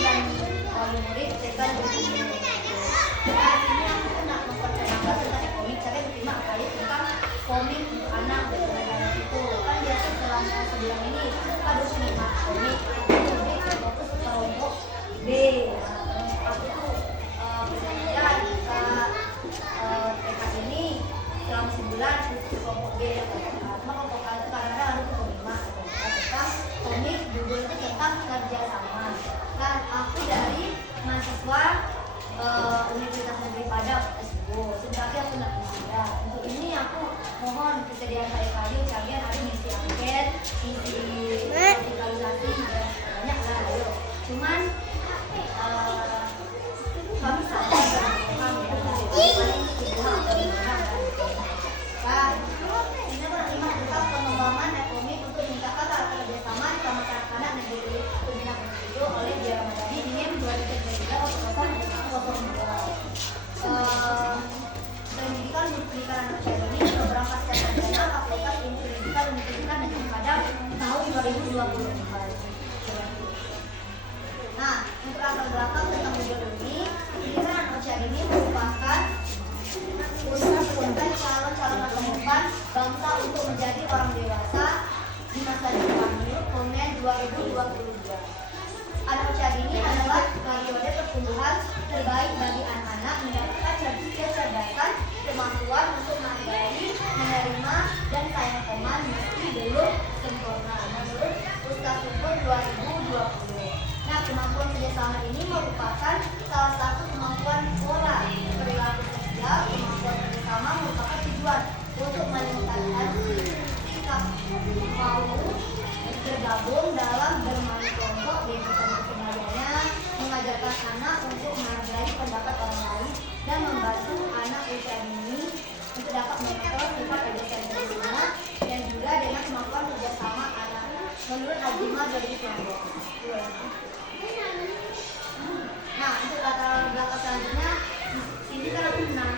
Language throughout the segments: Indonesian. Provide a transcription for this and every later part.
dan wali murid TK jadi nah ini aku nak memperkenalkan tentang komik saya terima kali tentang komik untuk anak dan itu kan biasa selama sebulan ini ada seniman komik jadi fokus ke kelompok B. Aku tuh belajar TK ini selama sebulan khusus kelompok B. Cuma kelompok A itu kadang-kadang ada kelima tentang komik judul itu tentang kerjasama. Kan aku dari mahasiswa Universitas Negeri Padang S2. Sebentar aku nak bersedia. Untuk ini aku mohon kesediaan saya kalian kalian ada ngisi angket, ngisi visualisasi banyak lah ayo. Cuman kami sadar dan paham ya paling kedua atau gimana kan. Ini berarti tentang pengembangan ekonomi untuk meningkatkan karakter kerjasama di Taman Kanak-kanak Negeri Pembinaan Pendidikan oleh Dia Ramadhani NIM 2023 pendidikan pendidikan anak usia dini beberapa sarjana fakultas ilmu pendidikan dan pendidikan negeri Padang tahun 2024. Nah, untuk latar belakang tentang judul ini, pendidikan anak usia dini merupakan usaha menjadi calon-calon masa depan bangsa untuk menjadi orang dewasa di masa depan. Menurut Komen 2022. Anak usia dini adalah periode pertumbuhan terbaik bagi anak-anak mendapatkan kecerdasan, kemampuan untuk menghargai, menerima, dan sayang teman meski belum sempurna. Menurut Ustaz Subur 2020. Nah, kemampuan kerjasama ini merupakan salah satu kemampuan moral, perilaku sosial. Kemampuan kerjasama merupakan tujuan untuk meningkatkan sikap mau bergabung dalam bermain kelompok dan kesehariannya, mengajarkan anak untuk menghargai pendapat orang lain dan membantu anak usia dini untuk dapat mengontrol sifat egosentriknya dan juga dengan kemampuan kerjasama anak menurut Azimah 2019. Nah, untuk latar belakang selanjutnya, ini kan aku menang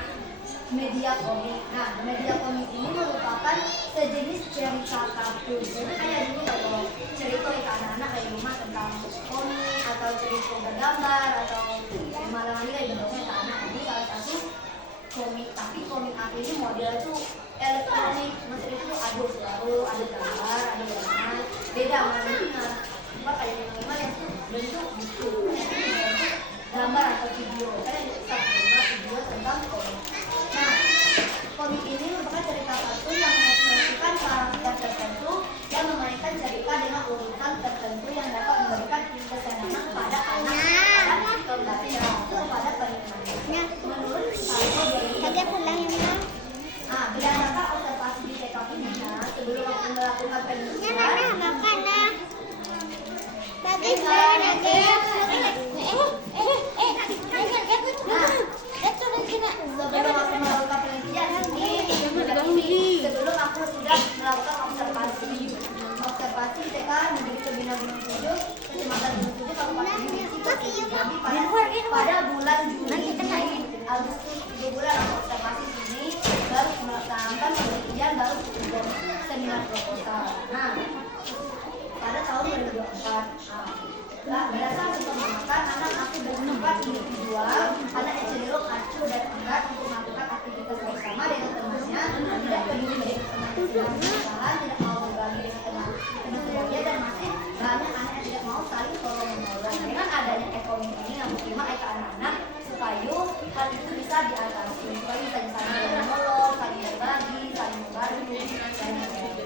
media komik. Nah, media komik ini merupakan sejenis cerita kartun. Jadi kayak gini kalau cerita ke anak-anak kayak rumah tentang komik atau cerita bergambar atau malah lagi kayak bentuknya ke anak. Ini salah satu komik, tapi komik aku ini model tuh elektronik. Maksudnya itu ada suara, ada gambar, ada warna. Beda mana cuma kayak minimal yang tuh bentuk gitu. Gambar atau video. Kan ada video tentang komik. Nah, komik ini merupakan cerita kartun yang mengekspresikan karakter tertentu yang memainkan cerita dengan urutan tertentu yang dapat memberikan kesenangan kepada anak dan pembaca atau kepada penikmatnya. Menurut Salvo dari berdasarkan observasi di TKP Bina sebelum aku melakukan penelitian. Sebelum aku melakukan penelitian sebelum aku sudah melakukan observasi TK Negeri Pembina Gunung Tujuh, Kecamatan Gunung Tujuh, Kabupaten Gresik pada bulan Juli, Agustus 3 bulan aku observasi sini baru melaksanakan penelitian baru seminar proposal. Nah, pada tahun 2024. Berdasarkan pengamatan, anak aku bersifat individual, anak yang cenderung acuh dan enggan untuk melakukan aktivitas bersama dengan temannya, tidak peduli dengan teman kesalahan, tidak mau berbagi dengan teman sebagainya, dan masih banyak anak yang tidak mau saling tolong menolong. Dengan adanya ekonomi ini yang berterima ke anak-anak supaya hal itu bisa diatasi, supaya bisa saling menolong, saling berbagi, saling membantu, saling membantu.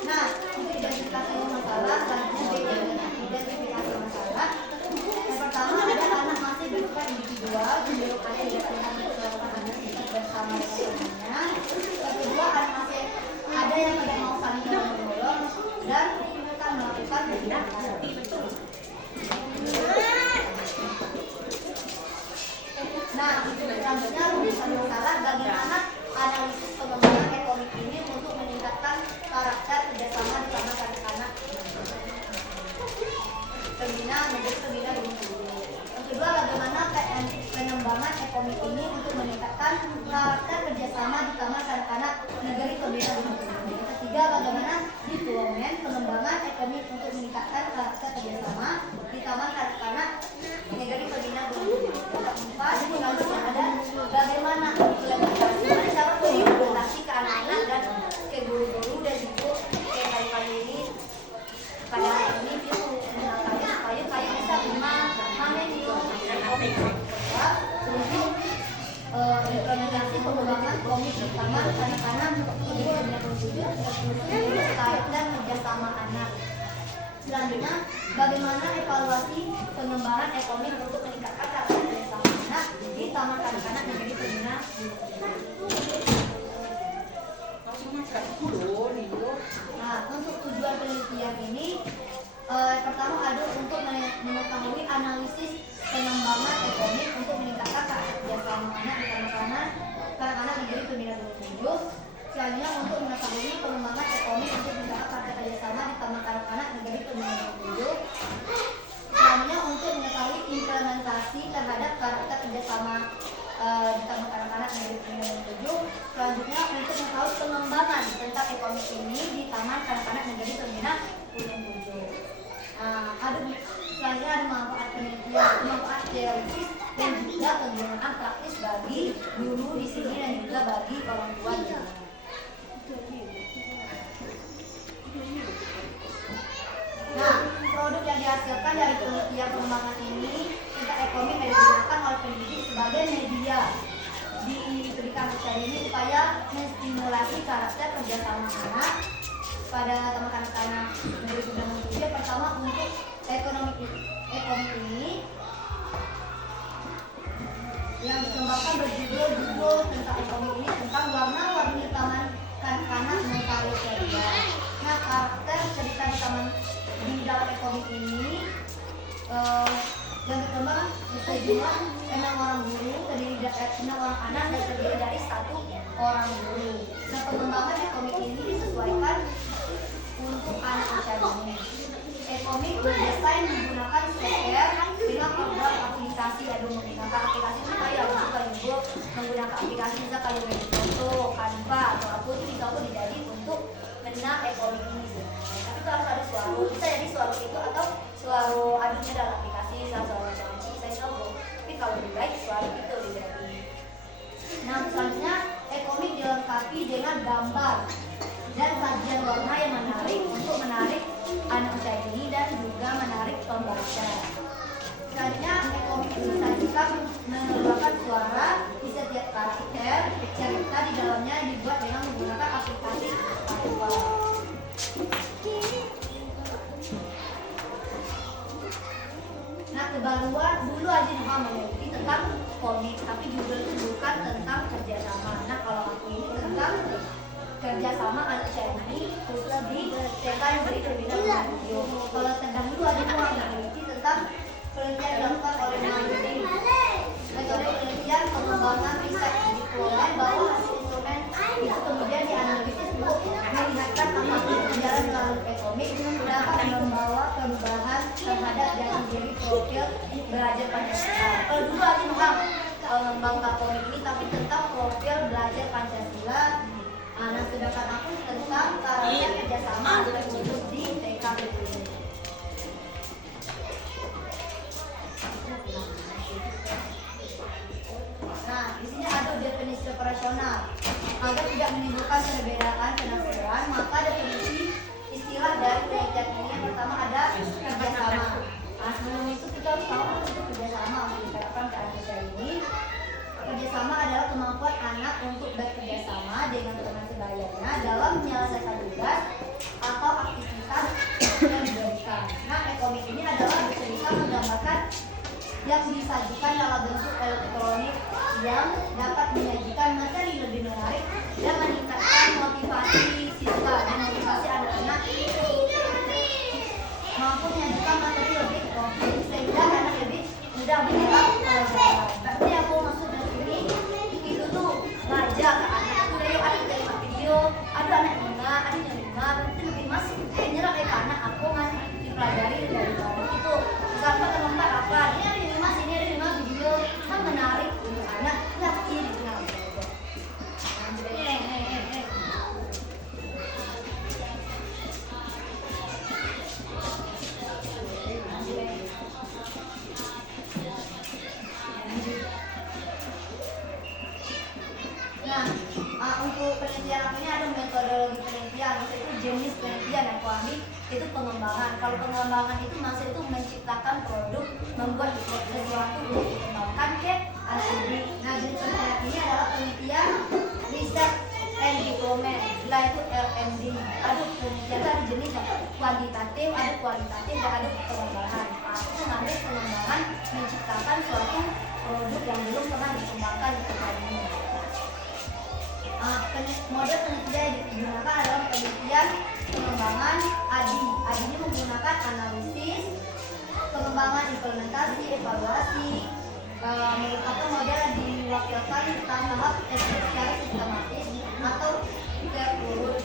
Nah, untuk identifikasi masalah selanjutnya identifikasi masalah. Yang pertama ada anak masih bersifat individual, cenderung anak tidak pernah melakukan aktivitas bersama teman-temannya. Yang kedua anak masih ada yang tidak mau saling menolong dan akan melakukan tindakan. Nah, selanjutnya rujukan masalah bagaimana analisis pengembangan ekonomi ini untuk meningkatkan karakter kerjasama di tengah anak-anak pembina negeri pembina Gunung Tujuh. Yang kedua, bagaimana pengembangan ekonomi ini untuk meningkatkan karakter kerjasama di tengah anak-anak negeri pembina Gunung Tujuh. Yang ketiga, bagaimana diplomen pengembangan ekonomi untuk meningkatkan karakter kerjasama di tengah anak-anak sama anak. Selanjutnya, bagaimana evaluasi pengembangan ekonomi untuk meningkatkan karakter kerjasama anak di Taman Kanak-kanak Negeri Pembina. Nah, untuk tujuan penelitian ini pertama ada untuk mengetahui analisis pengembangan ekonomi untuk meningkatkan karakter kerjasama anak di Taman Kanak-kanak Negeri Pembina 27. Selanjutnya untuk mengetahui pengembangan ekonomi untuk meningkatkan karakter kerjasama di Taman Kanak-kanak Negeri Pembina 27. Selanjutnya untuk mengetahui implementasi terhadap karakter kerjasama di Taman Kanak-kanak Negeri Pembina 27. Selanjutnya untuk mengetahui pengembangan tentang ekonomi ini di Taman Kanak-kanak Negeri Pembina 27. Selanjutnya ada manfaat penelitian, manfaat teoritis dan juga penggunaan praktis bagi guru di sini dan juga bagi orang tua di sana. Nah, produk yang dihasilkan dari penelitian pengembangan ini tentang ekonomi yang digunakan oleh pendidik sebagai media di pendidikan usia ini upaya menstimulasi karakter kerjasama anak pada Taman Kanak-kanak Negeri Pembina 27. Pertama untuk ekonomi ini yang dikembangkan berjudul tentang ekonomi ini tentang warna-warni Taman Kanak-kanak mencari kerja. Nah, karakter cerita di dalam ekonomi ini yang berkembang sejumlah 6 orang guru, terdiri dari 6 orang anak dan terdiri dari 1 orang guru. Nah, pengembangan ekonomi ini disesuaikan untuk anak usia dini. Ekonomi berdesain menggunakan software dengan program aplikasi, menggunakan aplikasi itu kayak menggunakan aplikasi bisa kayak foto, Canva atau apa itu bisa jadi untuk menang ekonomi ini. Tapi itu harus ada suara, bisa jadi suara itu atau suara adunya dalam aplikasi, suara kunci, saya tahu. Tapi kalau lebih baik suara itu lebih jadi. Nah, selanjutnya ekonomi dilengkapi dengan gambar dan sajian warna yang menarik untuk menarik anak usia dini dan juga menarik pembaca. Selanjutnya ekonomi disajikan menggunakan suara di setiap karakter cerita di dalamnya dibuat dengan menggunakan aplikasi Canva. Nah, kebaruan dulu aja meneliti tentang komik, tapi judul itu bukan tentang kerjasama. Nah, kalau aku ini tentang kerjasama anak usia dini khusus di TK yang beri Pembina 27. Kalau terdahulu ada meneliti tentang penelitian dilakukan oleh Mandiri. Metode penelitian pengembangan riset diplomen bahwa hasil instrumen itu kemudian dianalisis untuk melihatkan apakah berjalan melalui ekonomi dapat membawa perubahan terhadap jati diri profil belajar Pancasila. Kalau dulu aja mengembangkan komik ini tapi tentang profil belajar Pancasila. Nah, sedangkan aku tentang karakter kerjasama terkhusus di TK ini. Nah, di sini ada definisi operasional. Agar tidak menimbulkan perbedaan penafsiran, maka definisi istilah dari penelitian ini yang pertama ada kerjasama. Nah, sebelum itu kita harus tahu apa itu kerjasama untuk diterapkan ke anak usia ini. Kerjasama adalah kemampuan anak untuk bekerjasama dengan teman sebayanya dalam menyelesaikan tugas atau aktivitas yang diberikan. Nah, ekonomi ini adalah bisa menggambarkan yang disajikan dalam bentuk elektronik yang dapat menyajikan materi lebih menarik dan meningkatkan motivasi siswa dan motivasi anak-anak mampu menyajikan materi lebih konkret sehingga anak lebih mudah menyerap pelajaran. Berarti aku maksud dari sini itu tuh ngajak ke anak itu dari anak dari video, ada anak 5, ada yang 5, berarti lebih masih menyerap ke anak aku kan dipelajari dari baru itu. Misalkan teman-teman apa ini ada 5, sini ada 5 video kan menarik untuk anak yakin dengan itu. Nah, untuk penelitian aku ini ada metodologi penelitian, itu jenis penelitian yang aku ambil itu pengembangan. Kalau pengembangan itu maksud itu menciptakan produk, membuat sesuatu untuk dikembangkan ke anak didik. Nah, jenis penelitian ini adalah penelitian riset and development, yaitu LMD. Aduh, penelitian ada jenis apa? kualitatif dan ada pengembangan. Aku mengambil pengembangan menciptakan suatu produk yang belum pernah dikembangkan di tempat ini. Model penelitian yang digunakan adalah penelitian pengembangan ADI. ADI ini menggunakan analisis, pengembangan, implementasi, evaluasi. Model diwakilkan tahap secara sistematis atau terurut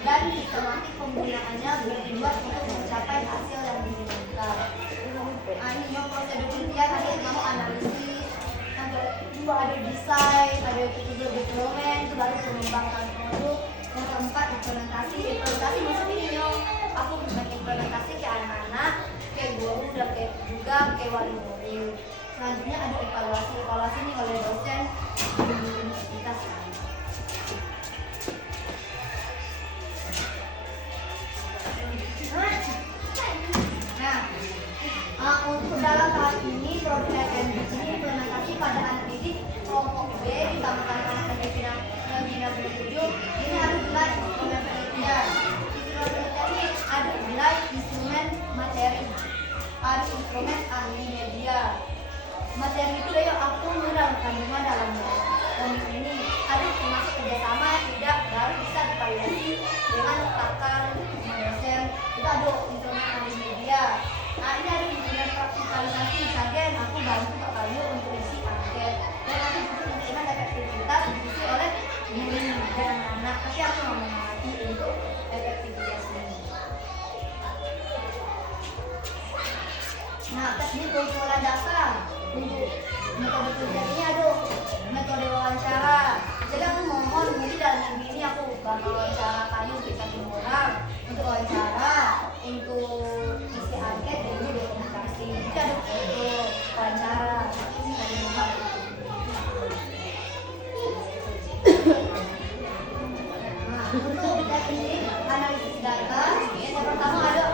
dan sistematik penggunaannya bertujuan untuk mencapai hasil yang diinginkan. Ini prosedur penelitian ada yang pertama analisis, yang kedua ada desain, ada ketiga development, itu baru mengembangkan produk, yang keempat implementasi. Implementasi maksudnya ini aku mengimplementasi ke anak-anak, ke guru dan juga ke wali murid. Selanjutnya ada evaluasi. Evaluasi ini oleh dosen di universitas. Untuk dalam tahap ini produk FNB ini implementasi pada anak didik kelompok B ditambahkan anak didik yang bina bertujuh. Ini ada nilai instrumen penelitian. Instrumen penelitian ini ada nilai instrumen materi, ada instrumen ahli media. Materi itu dari aku dalam kandungan dalam komik ini ada termasuk kerjasama yang tidak baru bisa divalidasi dengan pakar dosen. Itu ada instrumen ahli media. Ini ada instrumen praktikalisasi. Misalkan aku bantu Kak Kayu untuk isi angket dan aku juga instrumen efektivitas diisi oleh guru dan anak-anak, tapi aku mau mengerti untuk efektivitas ini. Nah, teknik pengumpulan data untuk metode penelitian ini ada metode wawancara. Jadi aku mohon mungkin dalam minggu ini aku bakal wawancara Kayu kita orang untuk wawancara, untuk isi angket dan juga dokumentasi. Jadi ada foto wawancara. Nah, untuk teknik analisis data, yang pertama ada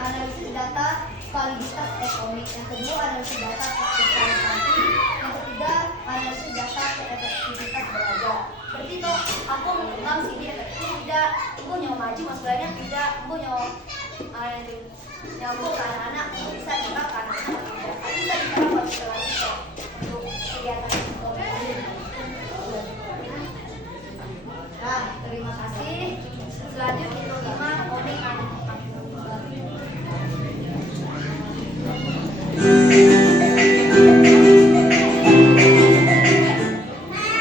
analisis data validitas ekonomi, yang kedua analisis data praktikalisasi, yang ketiga analisis data efektivitas belajar. Berarti itu aku mengenal sini efektif tidak, aku nyawa maju maksudnya tidak, aku nyawa nyambung ke anak-anak, bisa juga ke anak-anak tidak, bisa juga praktikalisasi untuk kegiatan ekonomi. Nah, terima kasih. Selanjutnya itu 5 coding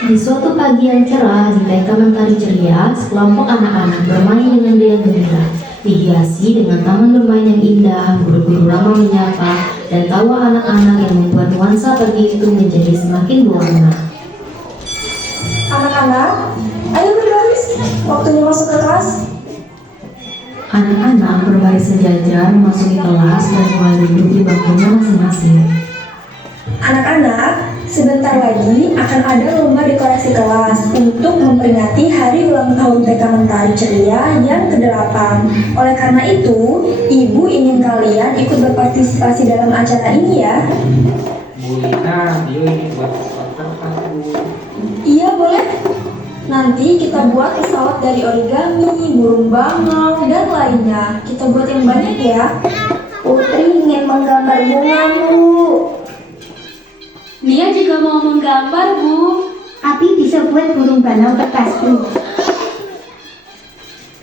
Di suatu pagi yang cerah di TK Mentari Ceria, sekelompok anak-anak bermain dengan riang gembira. Dihiasi dengan taman bermain yang indah, guru-guru ramah menyapa, dan tawa anak-anak yang membuat nuansa pagi itu menjadi semakin berwarna. Anak-anak, ayo berbaris, waktunya masuk ke kelas. Anak-anak berbaris sejajar memasuki kelas dan mulai duduk di bangkunya masing-masing. Anak-anak, sebentar lagi akan ada lomba dekorasi kelas untuk memperingati hari ulang tahun TK Mentari Ceria yang ke-8. Oleh karena itu, Ibu ingin kalian ikut berpartisipasi dalam acara ini ya. Bu Lina, Dio ini buat pesawat kertas, Bu. Iya, boleh. Nanti kita buat pesawat dari origami, burung bangau, dan lainnya. Kita buat yang banyak ya. Putri ingin menggambar bunga, Bu. Lia juga mau menggambar, Bu. Abi bisa buat burung banau kertas, Bu.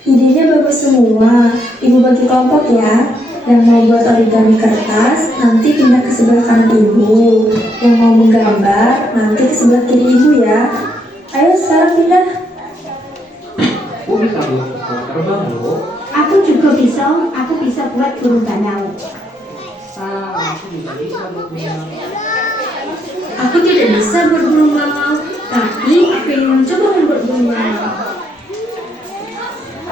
Idenya bagus semua. Ibu bagi kelompok ya. Yang mau buat origami kertas, nanti pindah ke sebelah kanan Ibu. Yang mau menggambar, nanti ke sebelah kiri Ibu ya. Ayo sekarang pindah. Bu bisa buat pesawat terbang, Bu. Aku juga bisa, aku bisa buat burung banau. Aku juga bisa buat bunga. Aku tidak bisa berburu bangau, tapi aku ingin mencoba membuat burung bangau.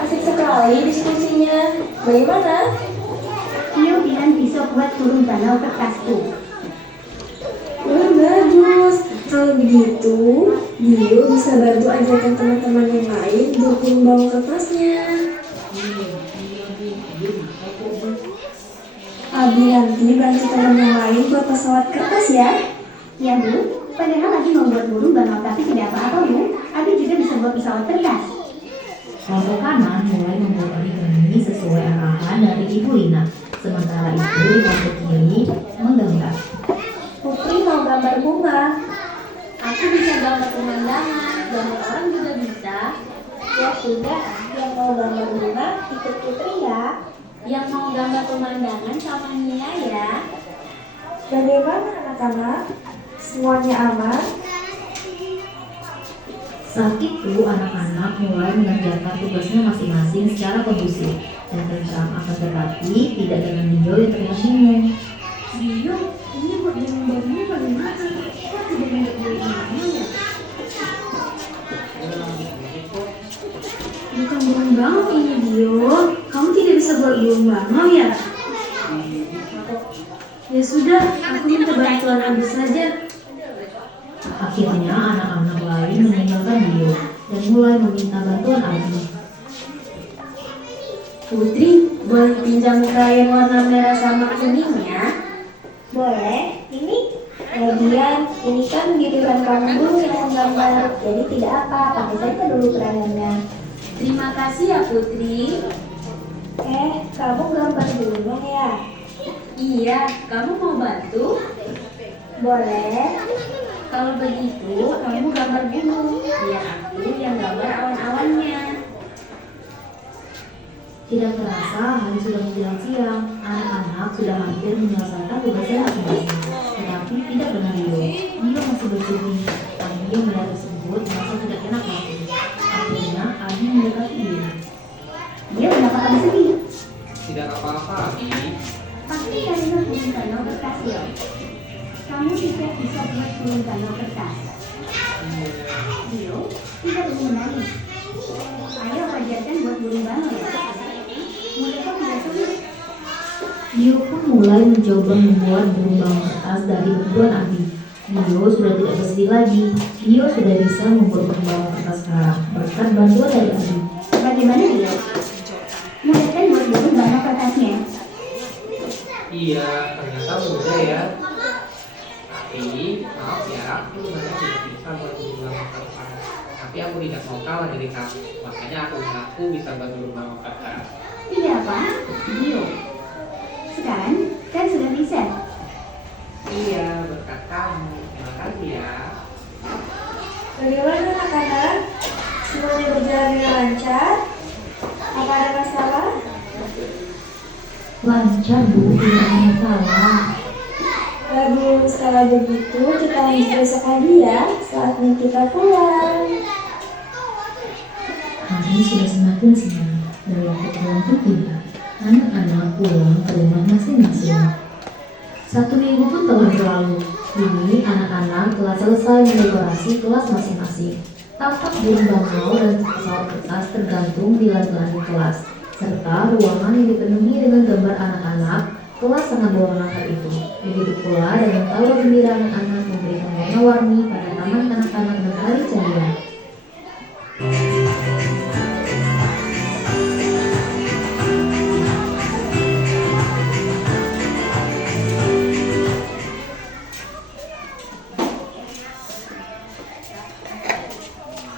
Asik sekali diskusinya. Bagaimana? Dio bilang bisa buat burung banau kertas, Bu. Wah, bagus. Kalau begitu, Dio bisa bantu ajarkan teman-teman yang lain buat burung bangau kertasnya. Abi nanti bantu teman yang lain buat pesawat kertas ya. Ya, Bu. Padahal lagi membuat burung banau tapi tidak apa-apa, Bu. Abi juga bisa buat pesawat kertas. Kelompok kanan mulai membuat origami sesuai arahan dari Ibu Lina. Sementara itu di kelompok kiri menggambar. Putri mau gambar bunga. Aku bisa gambar pemandangan, gambar orang juga bisa. Ya sudah, yang mau gambar bunga ikut Putri ya. Yang mau gambar pemandangan sama Nia ya. Bagaimana anak-anak? Semuanya aman? Saat itu anak-anak mulai mengerjakan tugasnya masing-masing secara kondusif dan tentram, akan tetapi tidak dengan Dio yang terlihat bingung. Dio, ini buat gambarnya bagaimana? Kok tidak ingat bagaimana ya? Bukan burung bangau ini Dio. Kamu tidak bisa buat burung bangau ya? Ya sudah, aku minta bantuan Abi saja. Akhirnya anak-anak lain meninggalkan Dio dan mulai meminta bantuan Abi. Putri, boleh pinjam krayon warna merah sama kuningnya? Boleh. Ini Lagian, ini kan giliran kamu dulu yang menggambar, jadi tidak apa, pakai saja dulu krayonnya. Terima kasih ya Putri. Kamu gambar dulunya ya? Iya, kamu mau bantu? Boleh. Kalau begitu, kamu gambar dulu. Biar aku yang gambar awan-awannya. Tidak terasa hari sudah menjelang siang. Anak-anak sudah hampir menyelesaikan tugasnya masing-masing. Tetapi tidak benar Dio. Dio masih bersedih. Tapi dia melihat tersebut merasa tidak enak lagi. Akhirnya Abi mendekati Dio. Dia kenapa kamu sedih? Tidak apa-apa, Abi. Pasti karena burung danau kertas ya. Kamu tidak bisa buat burung danau kertas. Dio, tidak perlu menangis. Ayo ajarkan buat burung danau ya. Mulai kok tidak sulit. Dio pun mulai mencoba membuat burung bangau kertas dari bantuan Abi. Dio sudah tidak bersedih lagi. Dio sudah bisa membuat burung bangau kertas sekarang berkat bantuan dari Abi. Bagaimana Dio? Mulai kan buat burung danau kertasnya. Iya, ternyata mudah ya. Tapi, maaf ya, aku sebenarnya tidak bisa buat burung kertas. Tapi aku tidak mau kalah dari kamu. Makanya aku mengaku bisa buat burung kertas. Tidak apa, Dio. Sekarang kan sudah bisa. Iya, berkat kamu. Terima kasih ya. Bagaimana anak-anak? Semuanya berjalan dengan lancar? Apa ada masalah? Lancar Bu, tidak ada masalah. Bagus, kalau begitu kita lanjut besok lagi ya. Saatnya kita pulang. Hari sudah semakin siang dan waktu pulang pun tiba. Anak-anak pulang ke rumah masing-masing. 1 minggu pun telah berlalu. Kini anak-anak telah selesai mendekorasi kelas masing-masing. Tampak burung bangau dan pesawat kertas tergantung di lantai kelas, serta ruangan yang dipenuhi dengan gambar anak-anak. Kelas sangat berwarna itu. Begitu pula dengan tawa gembira anak-anak memberikan warna-warni pada taman kanak-kanak dan hari ceria.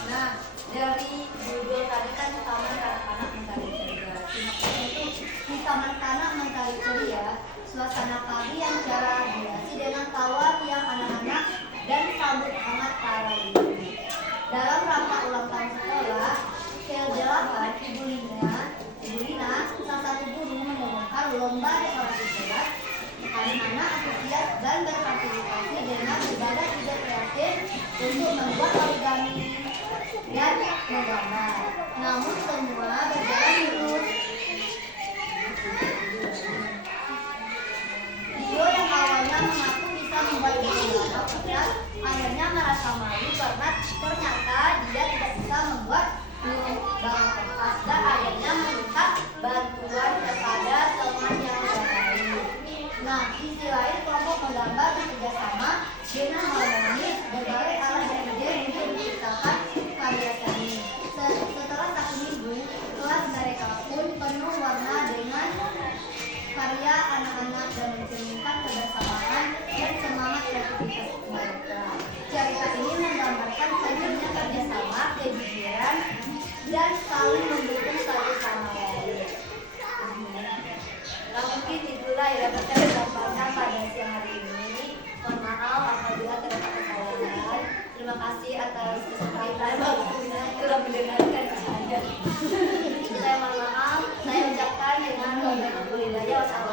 Nah, dari judul tadi kan Taman Kanak-kanak Mentari Ceria. Di Taman Kanak Mentari Ceria, suasana pagi yang cerah dihiasi dengan tawa tiang anak-anak dan sambut hangat para guru. Dalam rangka ulang tahun sekolah, ke-8 Ibu Lina, salah satu guru mengumumkan lomba dekorasi kelas. Anak-anak antusias dan berpartisipasi dengan berbagai ide kreatif untuk membuat origami dan menggambar. Namun semua berjalan mulus. Dio yang awalnya mengaku bisa membuat burung bangau kertas, akhirnya merasa malu karena ternyata dia tidak bisa membuat burung bangau kertas dan akhirnya meminta bantuan kepada teman yang lain. Nah, di sisi lain kelompok menggambar bekerja sama dengan melalui berbagai alat dan ide untuk menciptakan karya seni. Setelah 1 minggu, kelas mereka pun penuh warna dengan karya anak-anak dan mencerminkan kebersamaan dan semangat kreativitas mereka. Cerita ini menggambarkan pentingnya kerjasama, kejujuran, dan saling terima kasih atas kesempatan waktunya telah mendengarkan saya. Saya mohon maaf, saya ucapkan dengan wabillahi taufiq wal hidayah.